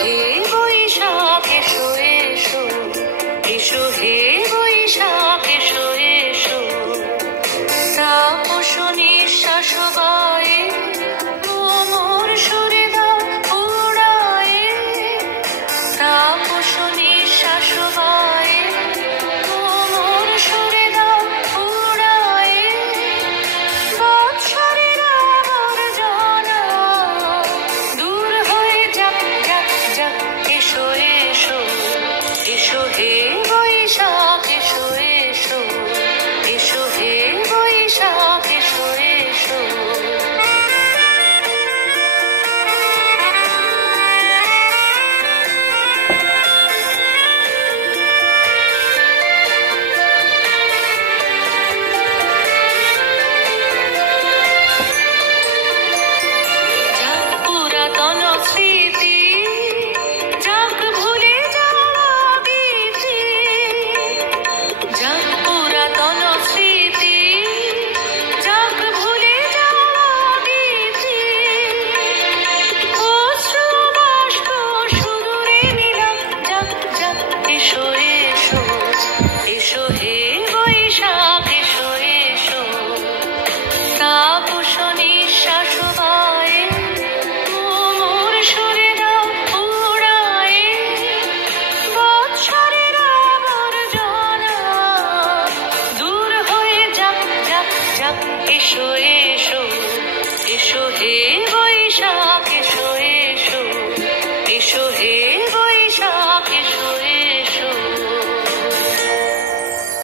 হে বৈশাখ এসো এসো, এসো হে বৈশাখ এসো এসো। তাপস নিঃশ্বাস বায়ে কোমর সুরে দাও উড়ায়ে, তাপস নিঃশ্বাস বায়ে কোমর সুরে দাও উড়ায়ে। বৎসরের আবর্জনা দূর হয়ে যাক যাক যাক, এসো এসো, এসো হে বৈশাখ এসো এসো, এসো হে বৈশাখ এসো এসো। যাক পুরাতন স্মৃতি, যাক ভুলে যাওয়া গীতি, যাক পুরাতন স্মৃতি, যাক ভুলে যাওয়া গীতি। অশ্রু বাষ্প সুদূরে নিলাম যাক যাক, এসো এসো, এসো হে বৈশাখ এসো এসো। তাপস নিঃশ্বাস বায়ে কোমর সুরে দাও উড়ায়ে। বৎসরের আবর্জনা দূর হয়ে যাক যাক যাক, এসো এসো, এসো হে বৈশাখ এসো